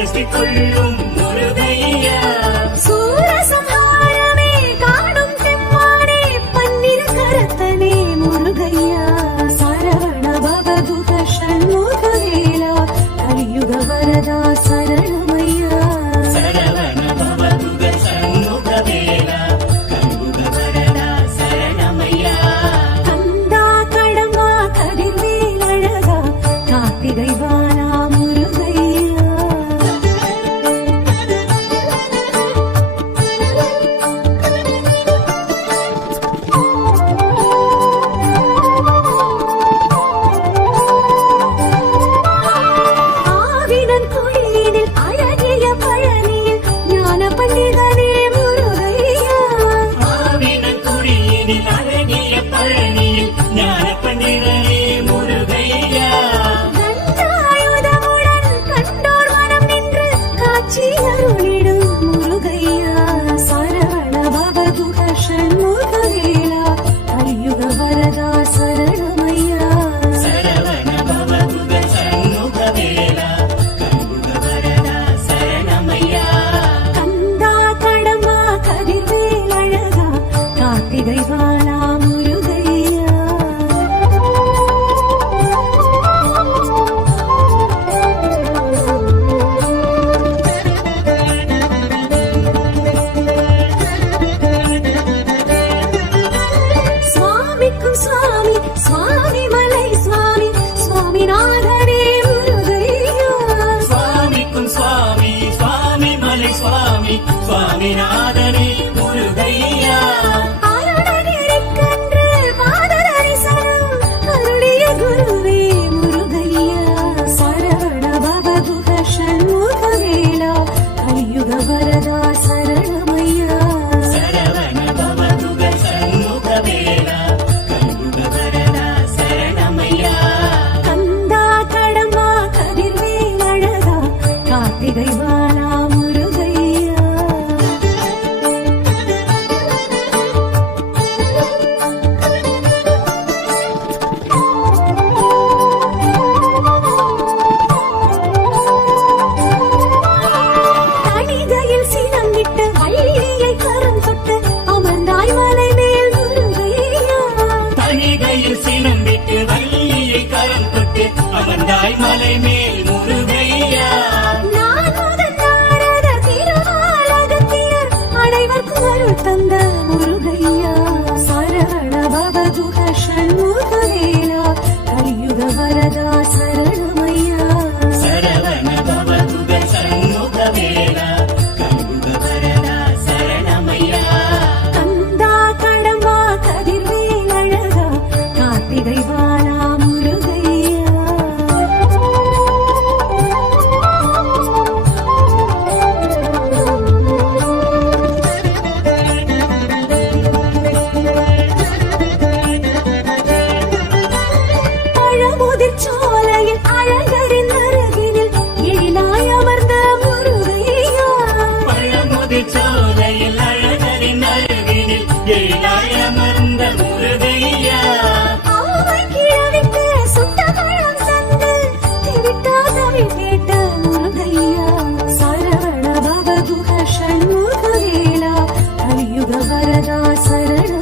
சஷ்டி கொள்ளும் முருகையா சூரசம்ஹாரமே காணும் தெம்மானே பன்னிரு கரத்தனே முருகையா சரவண பவகுக ஷண்முகவேலா கலியுக வரதா சரணமையா சரவண பவகுக ஷண்முகவேலா கலியுக வரதா சரணமையா கந்தா கடம்பா கதிர்வேல் அழகா கார்த்திகை வாலா சுவாமிநாதனே முருகையா ஆரணனிருக்கன்று பாத தரிசனம் அருளிய குருவே முருகையா சரவண பவகுக ஷண்முகவேலா கலியுக வரதா சரணமையா சரவண பவகுக ஷண்முகவேலா கலியுக வரதா சரணமையா கந்தா கடம்பா கதிர்வேல் அழகா கார்த்திகை வாலா அமர்ந்தாய் மலை மேல் முருகையா நான் முதல் நாரத திருமாலகத்தியர் அனைவருக்கும் அருள் தந்த முருகையா சரவண பவகுக ஷண்முகவேலா கலியுக வரதா சரணமையா சரவண பவகுக ஷண்முகவேலா கலியுக வரதா சரணமையா கந்தா கடம்பா கதிர்வேல் அழகா கார்த்திகை வாலா சரவண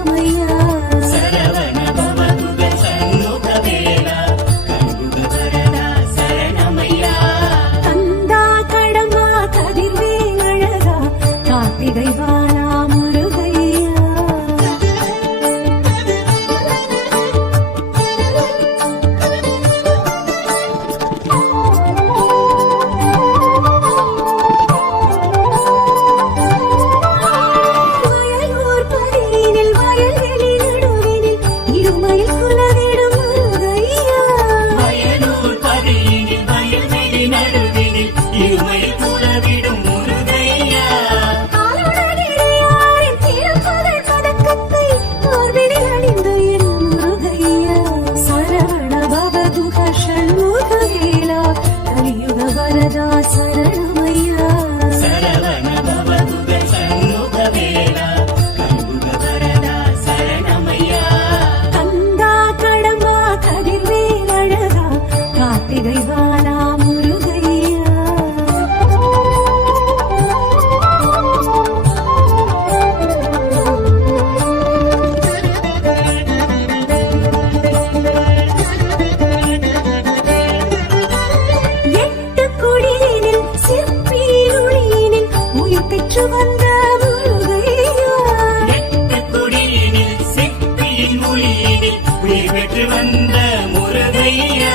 சுகந்த முருகையா எட்டு குடியினில் சிப்பியின் மொழியினில் உயிர் பெற்று வந்த முருகையா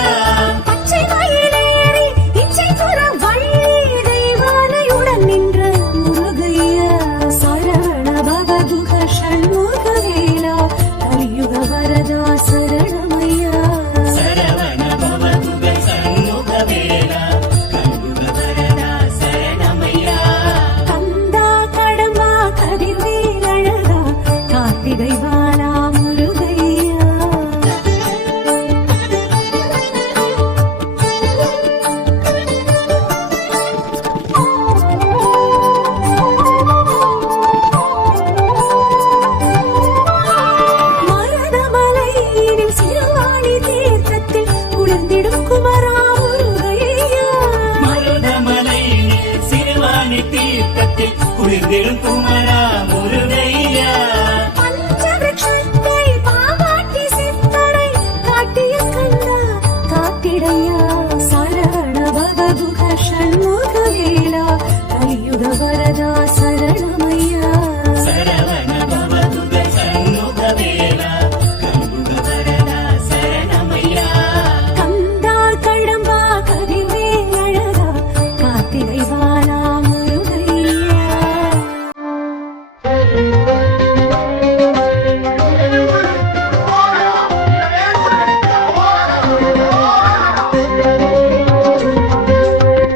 பச்சை மயிலேறி இச்சை புற வள்ளி தெய்வானையுடன் நின்ற முருகையா சரவண பவதுக ஷண்முகவேலா கலியுக வரதா சரணமையா சரவண பவதுக சண்முகவேலா கலியுக வரதா சரணமையா கந்தா கடம்பா கதிர்வேல் அழகா கார்த்திகை வாலா முருகையா மருதமலையினில் சிறுவாணி தீர்த்தத்தில் குளிர்ந்திடும் குமரா முருகையா மருதமலையினில் சிறுவாணி தீர்த்தத்தில் குளிர்ந்திடும் குமரா முருகையா பஞ்சவிருட்சத்தை பாவாட்டி சித்தரை காட்டிய கந்தா காத்திடையா சரவண பவதுக ஷண்முகவேலா கலியுக வரதா சரணமையா சரவண பவதுக சண்முகவேலா கலியுக வரதா சரணமையா கந்தா கடம்பா கதிர்வேல் அழகா கார்த்திகை வாலா முருகையா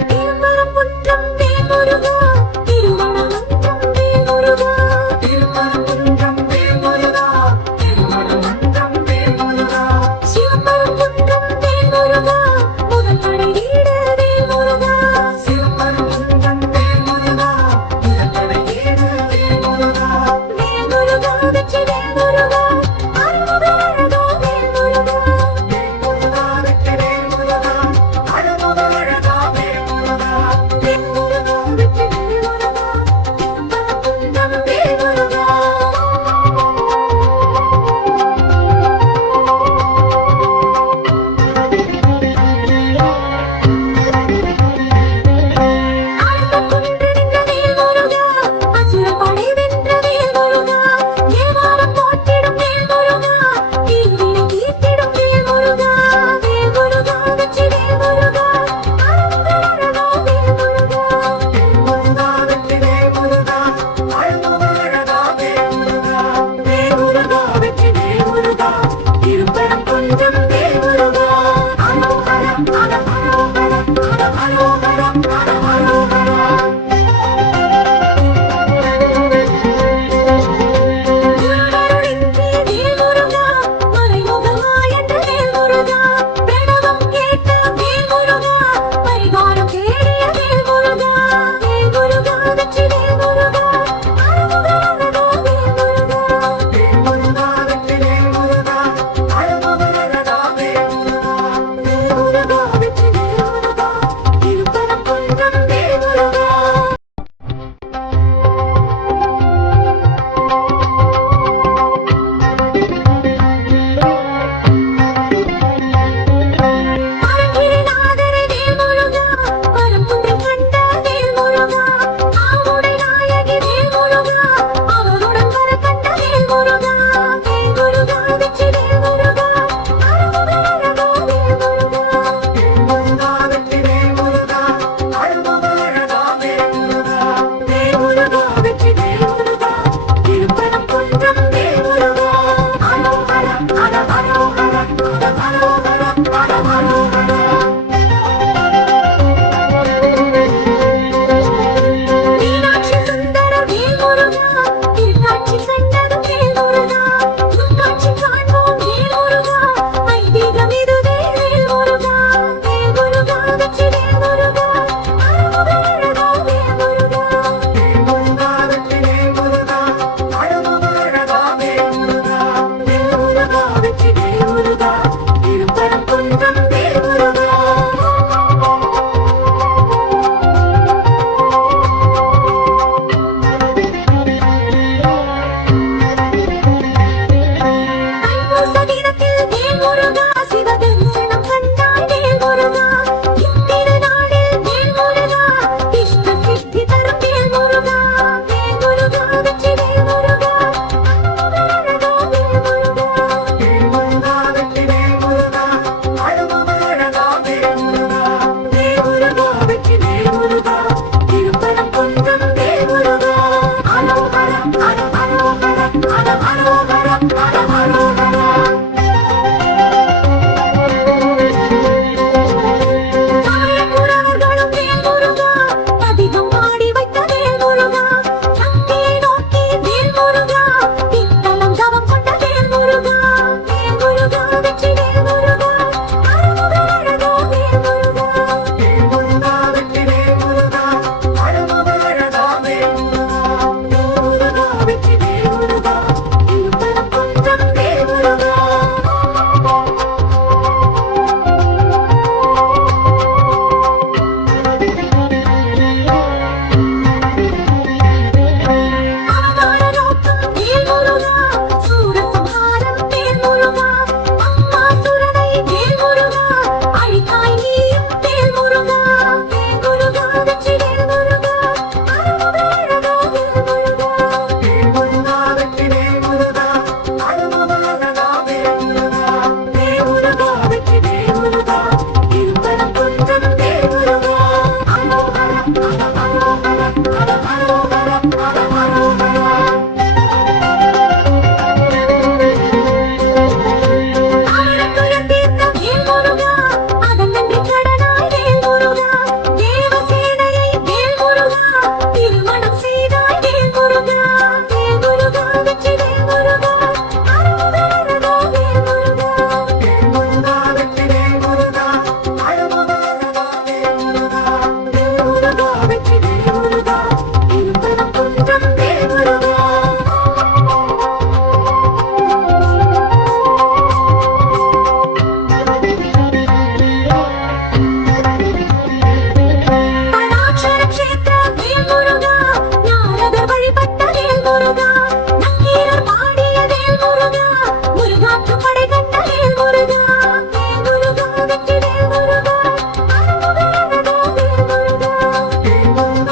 திருமணம் முற்றம் வேல் முருகா திருமணம் வெற்றி வேல் முருகா திருப்பரம் குன்றம் வேல் முருகா பராட்சர க்ஷேத்திர வேல் முருகா நாரதர் வழிபட்ட வேல் முருகா நங்கீரர் பாடிய வேல் முருகா முருகாற்று படை கட்ட வேல் முருகா வேல் முருகா வெற்றி வேல் முருகா அருமுகரகதா வேல் முருகா வேல் முருகா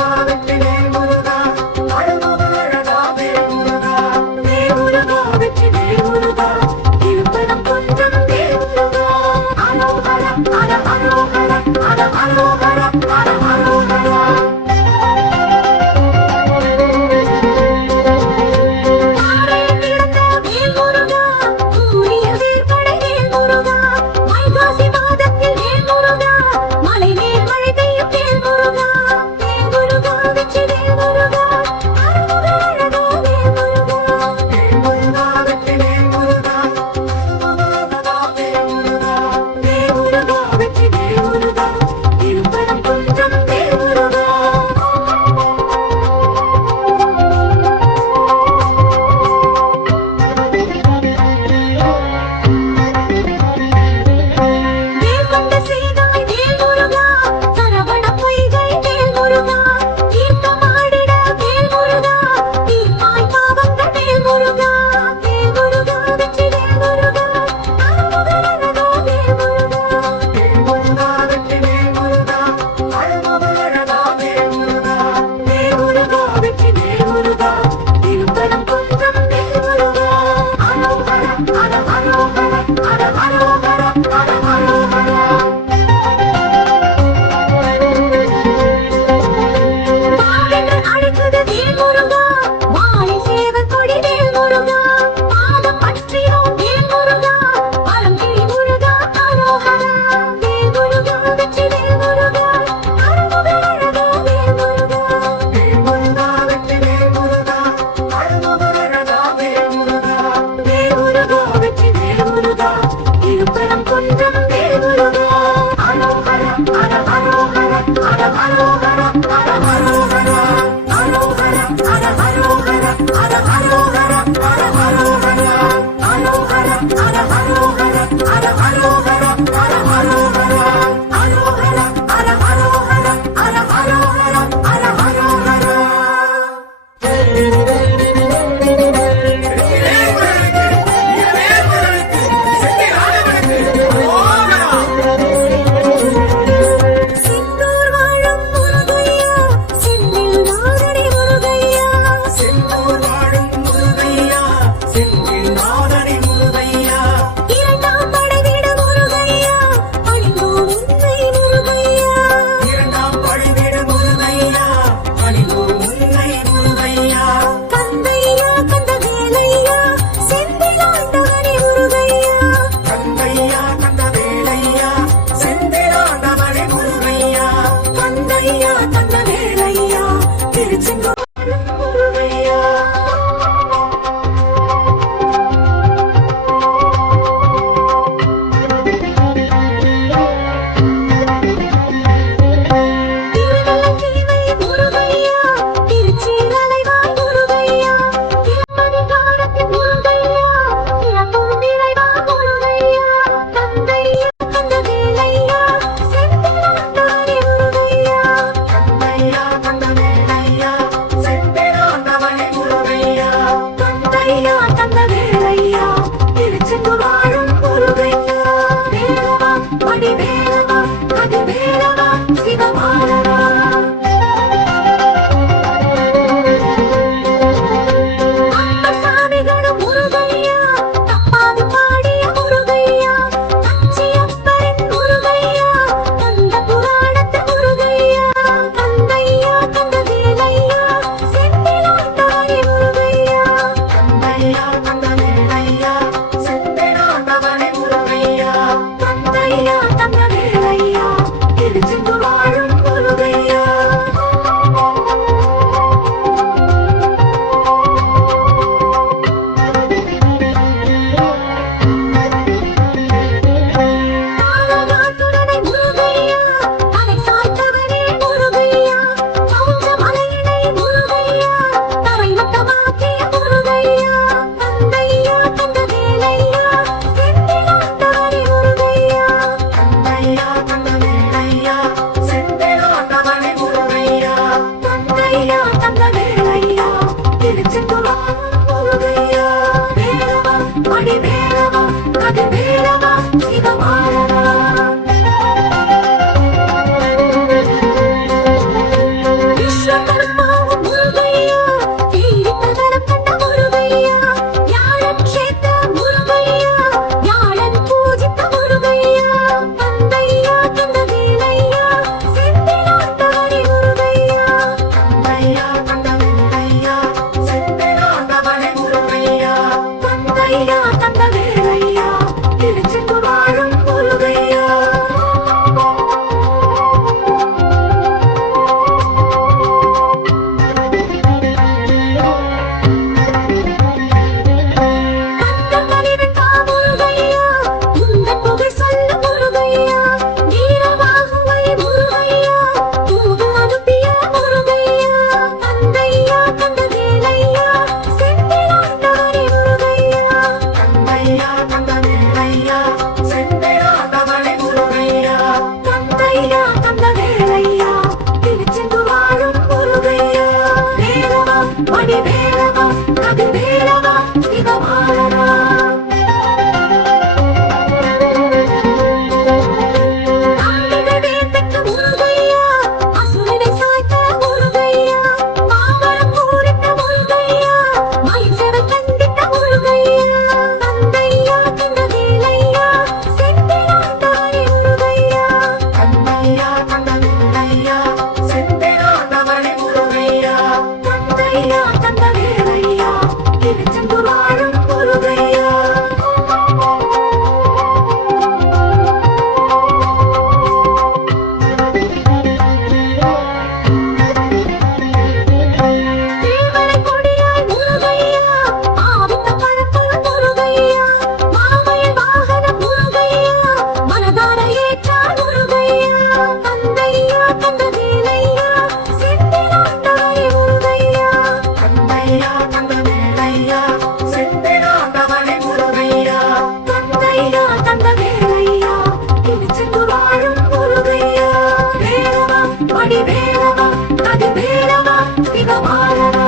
சிவபாலனா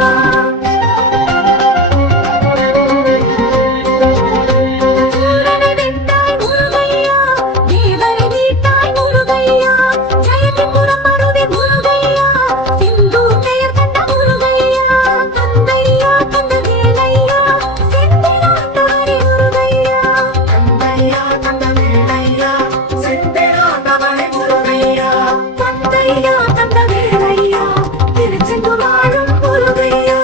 சூரனை வென்றாய் முருகையா தேவரை மீட்டாய் முருகையா ஜெயத்திபுரம் மருவி முருகையா சிந்தூர் பெயர் கண்ட முருகையா தந்தையா தந்த வேலையா செந்திலாண்டவரே முருகையா தந்தையா தந்த வேலையா செந்திலாண்டவரே முருகையா தந்தையா தந்த வேலையா திருச்செந்தூர் வாழும் முருகையா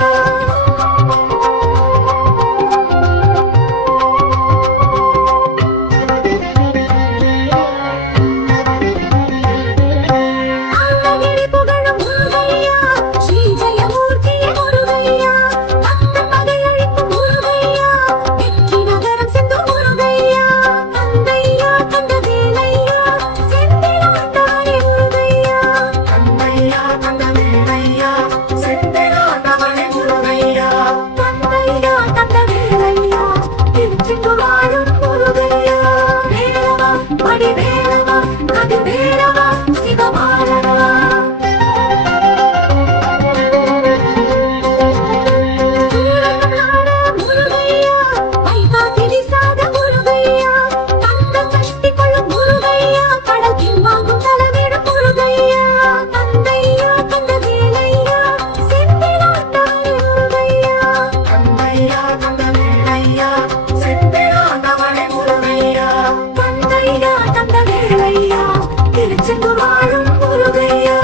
அன்னகிரி புகழும் முருகையா ஸ்ரீ ஜெயமூர்த்தியே முருகையா பக்தன் பகை அழிக்கும் முருகையா வெற்றி நகரம் செந்தூர் முருகையா தந்தையா தந்த வேலையா செந்திலாண்டவரே முருகையா தந்தையா தந்த வேலையா செந்திலாண்டவரே முருகையா தந்தையா தந்த வேலையா திருச்செந்தூர் வாழும் முருகையா வேலவா வடிவேலவா கதிர்வேலவா சிவபாலனா முருகையா வைகாசி விசாத முருகையா தந்த சஷ்டி கொள்ளும் முருகையா கடல் வாங்கும் தலைவிடும் முருகையா தந்தையா தந்த வேலையா செந்திலாண்டவரே முருகையா தந்தையா தந்த வேலையா செந்திலாண்டவரே முருகையா தந்தையா தந்த வேலையா திருச்செந்தூர் வாழும் முருகையா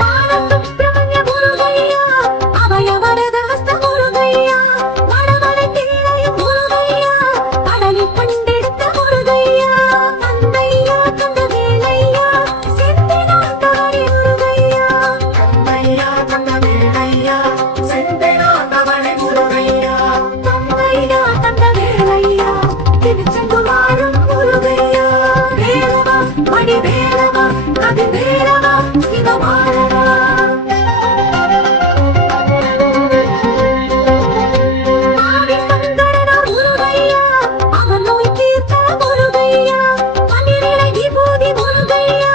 பாலசுப்ரமணிய முருகையா அபயவரத ஹஸ்த முருகையா மணமலை தில்லையும் முருகையா கடலில் கண்டெடுத்த முருகையா தந்தையா தந்த வேலையா செந்திலாண்டவரே முருகையா தந்தையா தந்த வேலையா செந்திலாண்டவரே முருகையா தந்தையா தந்த வேலையா திருச்செந்தூர் வாழும் முருகையா வேலவா வடிவேலவா கதிர்வேலவா சிவபாலனா ஆதிசங்கரனா முருகையா அவன் நோய் தீர்த்த முருகையா பன்னிரலை விபூதி முருகையா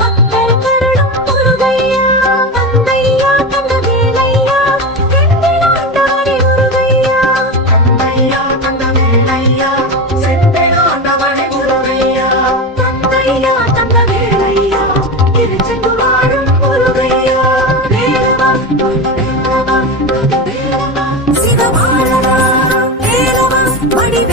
பக்தர் கருளும் முருகையா தந்தையா தந்த வேலையா செந்திலாண்டவரே முருகையா தந்தையா தந்த வேலையா செந்திலாண்டவரே முருகையா தந்தையா தந்த வேலையா திருச்செந்தூர் வாழும் முருகையா வேலவா வேலவா வேலவா சிவபாலனா வேலவா வடிவேலவா